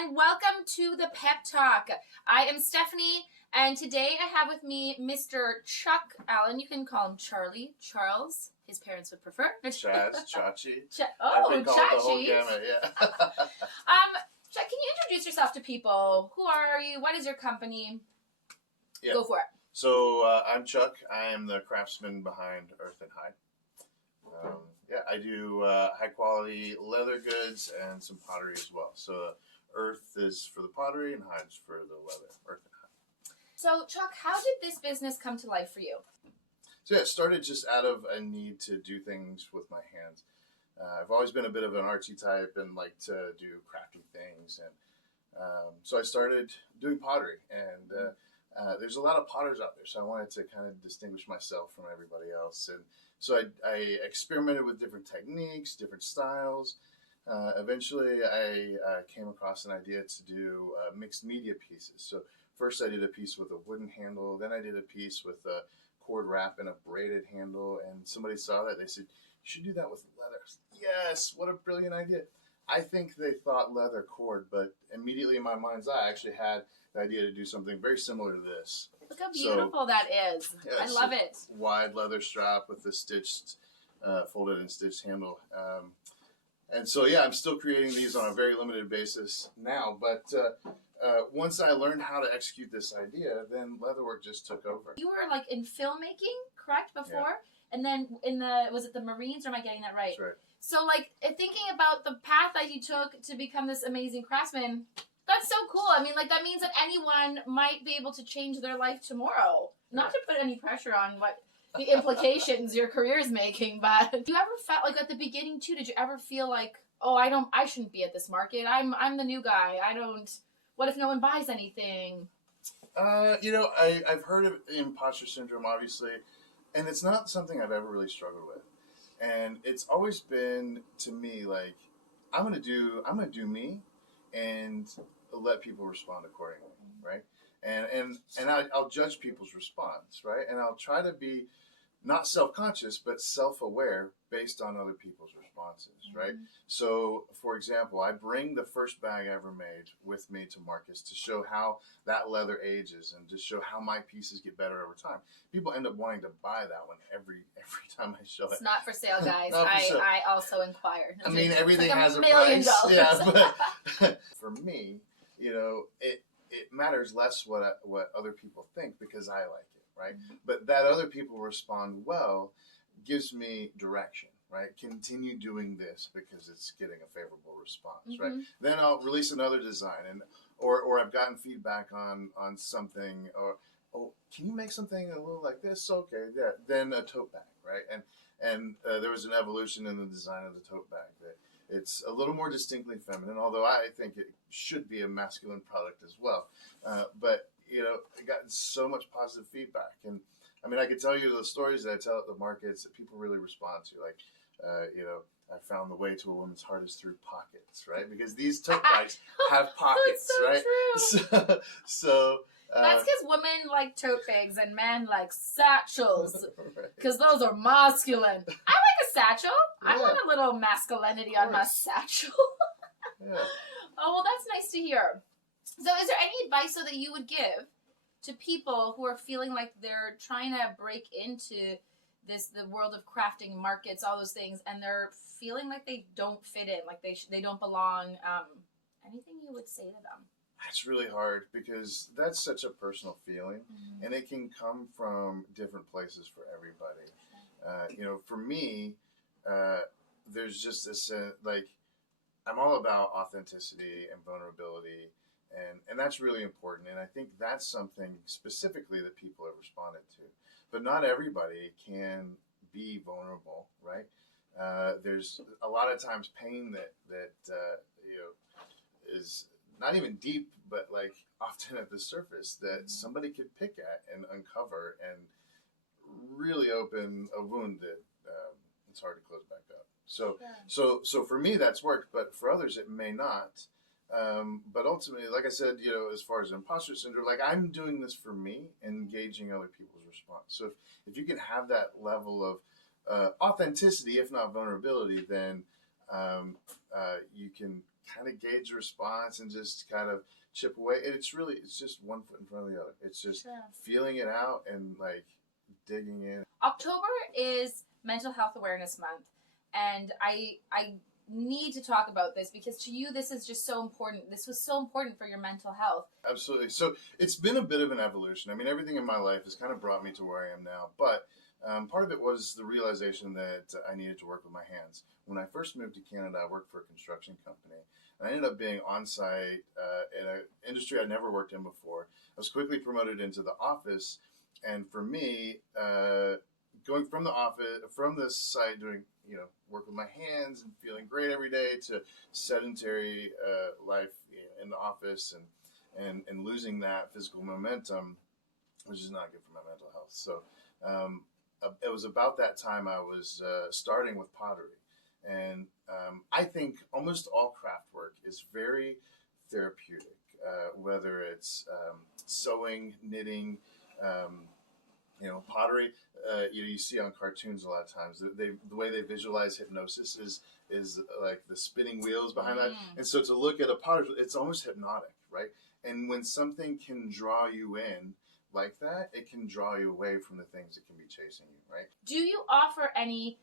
and welcome to the Pep Talk. I am Stephanie, and today I have with me Mr. Chuck Allen. You can call him Charlie, Charles. His parents would prefer. Chaz, Chachi. Chachi. The whole gamut, yeah. Chuck, can you introduce yourself to people? Who are you? What is your company? Yeah. Go for it. So I'm Chuck. I am the craftsman behind Earth and Hide. I do high quality leather goods and some pottery as well. So Earth is for the pottery and Hide is for the leather. Earth and Hide. So Chuck, how did this business come to life for you? So yeah, it started just out of a need to do things with my hands. I've always been a bit of an artsy type and like to do crafty things, and so I started doing pottery. And there's a lot of potters out there, so I wanted to kind of distinguish myself from everybody else. And so I experimented with different techniques, different styles. Eventually, I came across an idea to do mixed media pieces. So first I did a piece with a wooden handle, then I did a piece with a cord wrap and a braided handle, and somebody saw that. They said, "You should do that with leather." Yes, what a brilliant idea. I think they thought leather cord, but immediately in my mind's eye, I actually had the idea to do something very similar to this. Look how beautiful that is. Yeah, I love it. Wide leather strap with the stitched, folded and stitched handle. And so, yeah, I'm still creating these on a very limited basis now. But once I learned how to execute this idea, then leatherwork just took over. You were like in filmmaking, correct, before? Yeah. And then was it the Marines, or am I getting that right? That's right. So like thinking about the path that you took to become this amazing craftsman, that's so cool. I mean, like that means that anyone might be able to change their life tomorrow. Not to put any pressure on what the implications your career is making, but you ever felt like at the beginning too, did you ever feel like, oh, I shouldn't be at this market. I'm the new guy. What if no one buys anything? I've heard of imposter syndrome, obviously, and it's not something I've ever really struggled with. And it's always been, to me, like, I'm gonna do me and let people respond accordingly, right? And I'll judge people's response, right? And I'll try to be not self-conscious, but self-aware based on other people's responses, right? So, for example, I bring the first bag I ever made with me to Marcus to show how that leather ages and to show how my pieces get better over time. People end up wanting to buy that one every time I show it. It's not for sale, guys. sale. I also inquired. I mean, everything like has $1 a million. price. Yeah, but for me, it matters less what other people think because I like it, right? But that other people respond well gives me direction, right? Continue doing this because it's getting a favorable response, right? Then I'll release another design, or I've gotten feedback on something, or can you make something a little like this? Okay, yeah. Then a tote bag, right? And there was an evolution in the design of the tote bag that it's a little more distinctly feminine, although I think it should be a masculine product as well. But I got so much positive feedback, and I mean, I could tell you the stories that I tell at the markets that people really respond to, like, I found the way to a woman's heart is through pockets, right? Because these tote bags have pockets, so right? True. So that's because women like tote bags and men like satchels, because right. those are masculine. I like a satchel. Yeah. I want a little masculinity on my satchel. Yeah. Oh, well, that's nice to hear. So is there any advice that you would give to people who are feeling like they're trying to break into the world of crafting, markets, all those things, and they're feeling like they don't fit in, like they don't belong? Anything you would say to them? It's really hard because that's such a personal feeling, and it can come from different places for everybody. For me, there's just this like, I'm all about authenticity and vulnerability, and that's really important. And I think that's something specifically that people have responded to. But not everybody can be vulnerable, right? There's a lot of times pain that is not even deep, but like often at the surface that somebody could pick at and uncover and really open a wound that it's hard to close back up. So for me that's worked, but for others it may not. But ultimately, like I said, as far as imposter syndrome, like I'm doing this for me and engaging other people's response. So if you can have that level of authenticity, if not vulnerability, then you can kind of gauge the response and just kind of chip away. And it's just one foot in front of the other. It's just feeling it out and like digging in. October is Mental Health Awareness Month, and I need to talk about this because to you this is just so important. This was so important for your mental health. Absolutely. So it's been a bit of an evolution. I mean, everything in my life has kind of brought me to where I am now, but part of it was the realization that I needed to work with my hands. When I first moved to Canada, I worked for a construction company. And I ended up being on site in an industry I'd never worked in before. I was quickly promoted into the office, and for me, going from the site, doing work with my hands and feeling great every day, to sedentary life in the office and losing that physical momentum, which is not good for my mental health. So it was about that time I was starting with pottery. And I think almost all craft work is very therapeutic, whether it's sewing, knitting, pottery. You see on cartoons a lot of times. The way they visualize hypnosis is like the spinning wheels behind that. And so to look at a potter, it's almost hypnotic, right? And when something can draw you in like that, it can draw you away from the things that can be chasing you, right? Do you offer any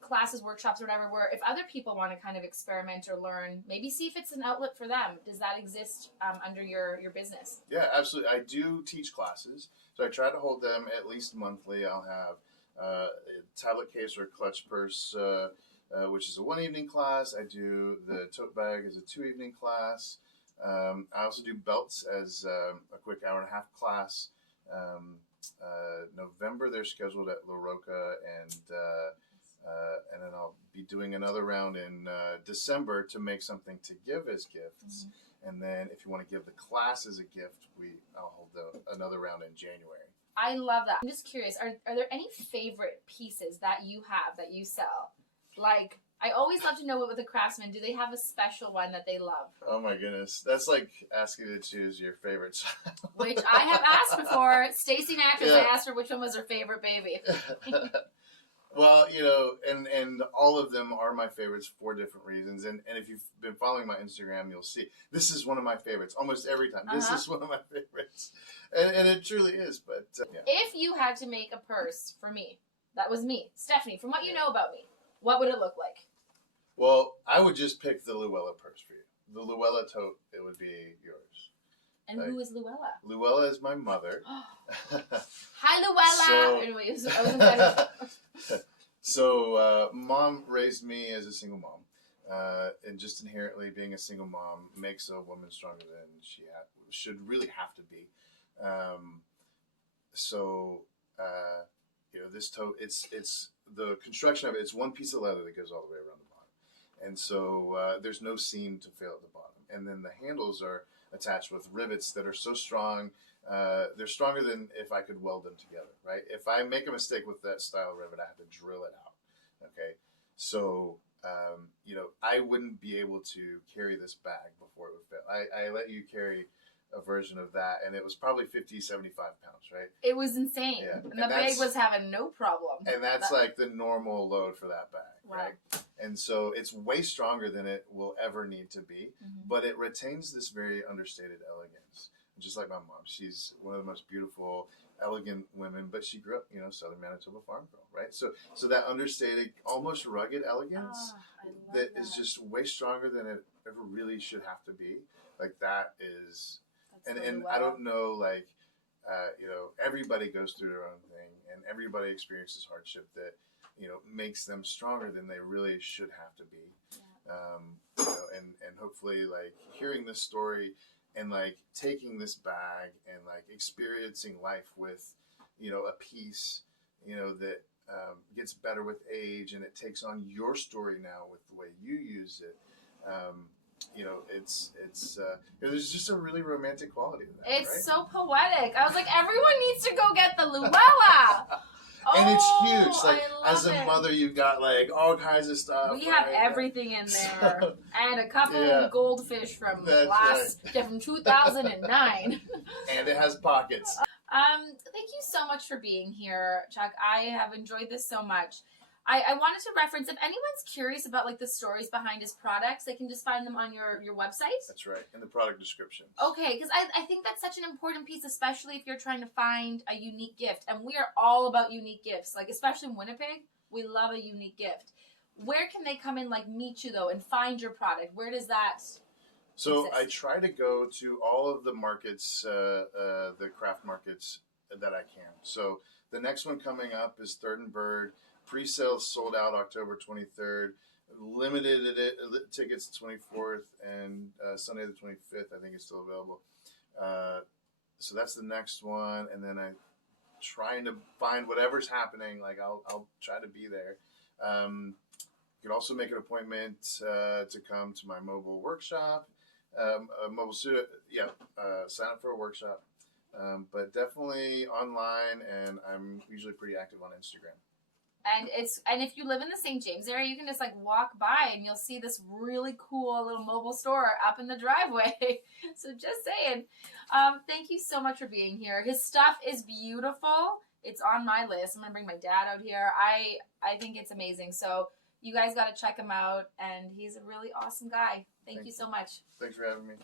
classes, workshops, or whatever, where if other people want to kind of experiment or learn, maybe see if it's an outlet for them? Does that exist under your business? Yeah, absolutely. I do teach classes, so I try to hold them at least monthly. I'll have a tablet case or clutch purse, which is a 1 evening class. I do the tote bag as a 2 evening class. I also do belts as a quick 1.5 hour class. November they're scheduled at La Roca, and then I'll be doing another round in December to make something to give as gifts. And then if you want to give the class as a gift, I'll hold another round in January. I love that. I'm just curious, are there any favorite pieces that you have that you sell? Like, I always love to know with a craftsman, do they have a special one that they love? Oh my goodness. That's like asking to choose your favorite child. Which I have asked before. Stacy Natras, I asked her which one was her favorite baby. Well, and all of them are my favorites for different reasons. And if you've been following my Instagram, you'll see this is one of my favorites almost every time. This is one of my favorites. And it truly is. But If you had to make a purse for me, that was me, Stephanie, from what you know about me, what would it look like? Well, I would just pick the Luella purse for you. The Luella tote, it would be yours. And who is Luella? Luella is my mother. Hi, Luella! Anyways, I was excited. So, Mom raised me as a single mom. And just inherently being a single mom makes a woman stronger than she should really have to be. This tote, it's the construction of it, it's one piece of leather that goes all the way around the bottom. And so there's no seam to fail at the bottom. And then the handles are attached with rivets that are so strong. They're stronger than if I could weld them together, right? If I make a mistake with that style rivet, I have to drill it out, okay? So, I wouldn't be able to carry this bag before it would fail. I let you carry a version of that, and it was probably 50, 75 pounds, right? It was insane. Yeah. And the bag was having no problem. And that's like the normal load for that bag, wow. right? And so it's way stronger than it will ever need to be, but it retains this very understated elegance. Just like my mom, she's one of the most beautiful, elegant women, but she grew up, Southern Manitoba farm girl, right? So that understated, almost rugged elegance that is just way stronger than it ever really should have to be. Like that is, and I don't know, like, everybody goes through their own thing, and everybody experiences hardship that, makes them stronger than they really should have to be. Yeah. And hopefully, like, hearing this story and like taking this bag and like experiencing life with, a piece, that gets better with age, and it takes on your story now with the way you use it. There's just a really romantic quality to that. It's right? so poetic. I was like, everyone needs to go get the Luella. And it's huge. Like, as a it. mother, you've got like all kinds of stuff. We have everything in there, and a couple of goldfish from from 2009. And it has pockets. Thank you so much for being here, Chuck. I have enjoyed this so much. I wanted to reference, if anyone's curious about like the stories behind his products, they can just find them on your website. That's right, in the product description. Okay, because I think that's such an important piece, especially if you're trying to find a unique gift. And we are all about unique gifts, like especially in Winnipeg, we love a unique gift. Where can they come in, like meet you though, and find your product? Where does that So exist? I try to go to all of the markets, the craft markets that I can. So the next one coming up is Third and Bird. Pre-sales sold out October 23rd. Limited tickets 24th and Sunday the 25th. I think it's still available. So that's the next one, and then I'm trying to find whatever's happening. Like I'll try to be there. You can also make an appointment to come to my mobile workshop. A mobile studio, sign up for a workshop. But definitely online, and I'm usually pretty active on Instagram. And if you live in the St. James area, you can just like walk by and you'll see this really cool little mobile store up in the driveway. So just saying. Thank you so much for being here. His stuff is beautiful. It's on my list. I'm gonna bring my dad out here. I think it's amazing. So you guys got to check him out, and he's a really awesome guy. Thank you so much. Thanks for having me.